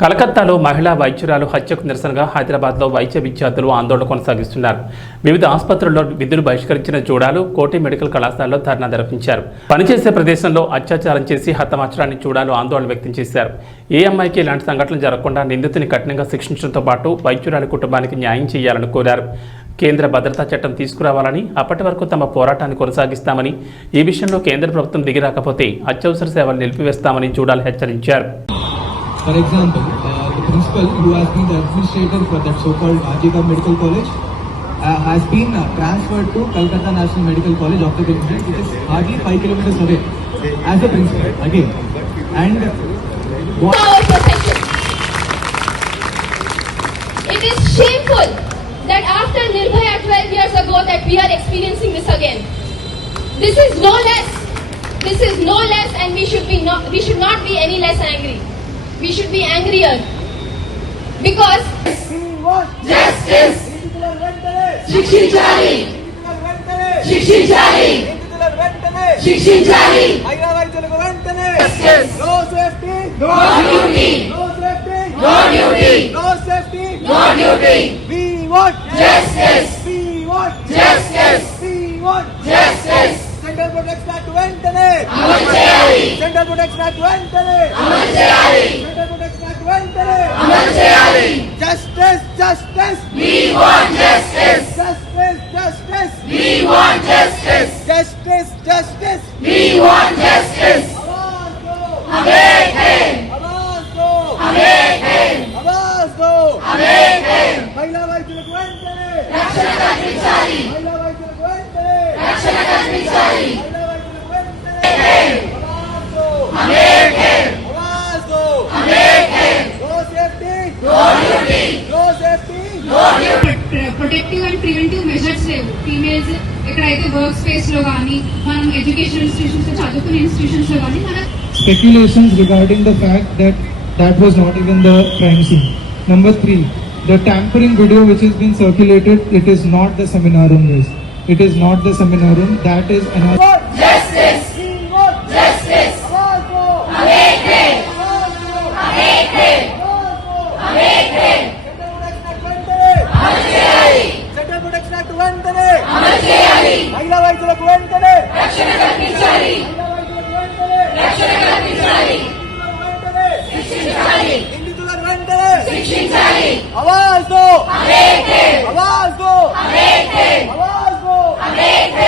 కలకత్తాలో మహిళా వైద్యురాలు హత్యకు నిరసనగా హైదరాబాద్లో వైద్య విద్యార్థులు ఆందోళన కొనసాగిస్తున్నారు. వివిధ ఆసుపత్రుల్లో విధులు బహిష్కరించిన చూడాలు కోటి మెడికల్ కళాశాలలో ధర్నా నిర్వహించారు. పనిచేసే ప్రదేశంలో అత్యాచారం చేసి హతమార్చడాన్ని చూడాలు ఆందోళన వ్యక్తం చేశారు. ఏ అమ్మాయికి ఇలాంటి సంఘటనలు జరగకుండా నిందితుని కఠినంగా శిక్షించడంతో పాటు వైద్యురాలి కుటుంబానికి న్యాయం చేయాలని కోరారు. కేంద్ర భద్రతా చట్టం తీసుకురావాలని, అప్పటి వరకు తమ పోరాటాన్ని కొనసాగిస్తామని, ఈ విషయంలో కేంద్ర ప్రభుత్వం దిగిరాకపోతే అత్యవసర సేవలు నిలిపివేస్తామని చూడాలు హెచ్చరించారు. For example, the principal who has been the administrator for that so-called Ajika Medical College has been transferred to Calcutta National Medical College of the President, which is hardly 5 kilometers away, as a principal again. And it is shameful that after Nirbhaya 12 years ago that we are experiencing this again. This is no less. This is no less, and we should not be any less angry. We should be angrier because we want justice. శిక్షించాలి శిక్షించాలి శిక్షించాలి మహిళా వైద్యులకు వెంటనే Justice. No safety, No duty. no safety, No duty. no safety. No duty. We want Justice. we want Justice. we want Justice. Central protection act వెంటనే అమలు చేయాలి. Central protection act వెంటనే అమలు చేయాలి. సెంట్రల్ ప్రొటెక్షన్ యాక్ట్ వెంటనే అమలు చేయాలి. Justice justice We want justice. Justice justice We want justice. Justice justice We want justice. आवाज दो हमें है. आवाज दो हमें है. आवाज दो हमें है. మహిళా వైద్యులకు వెంటనే రక్షణ కల్పించాలి. మహిళా వైద్యులకు వెంటనే రక్షణ కల్పించాలి. మహిళా వైద్యులకు వెంటనే आवाज दो हमें है. आवाज दो हमें है. No safety, No duty. no safety. No duty. Protective and preventive measures లేవు. ఫీమేల్స్ ఎక్కడైతే వర్క్ స్పేస్ లో కానీ, మనం ఎడ్యుకేషన్ ఇన్స్టిట్యూషన్స్ లో చదువుకునే ఇన్స్టిట్యూషన్స్ లో కానీ మన speculations regarding the fact that that was not even the crime scene. Number 3, the tampering video which has been circulated, it is not the seminar room, guys. It is not the seminar room. That is another. Justice. We want Justice. आवाज दो हमें है. आवाज दो हमें है. आवाज दो हमें है. సెంట్రల్ ప్రొటెక్షన్ యాక్ట్ వెంటనే అమలు చేయాలి. సెంట్రల్ ప్రొటెక్షన్ యాక్ట్ వెంటనే అమలు చేయాలి. మహిళా వైద్యులకు వెంటనే రక్షణ కల్పించాలి. మహిళా వైద్యులకు వెంటనే రక్షణ కల్పించాలి. శిక్షించాలి. నిందితులకు వెంటనే శిక్షించాలి. आवाज दो हमें है. आवाज दो हमें है. आवाज दो हमें है.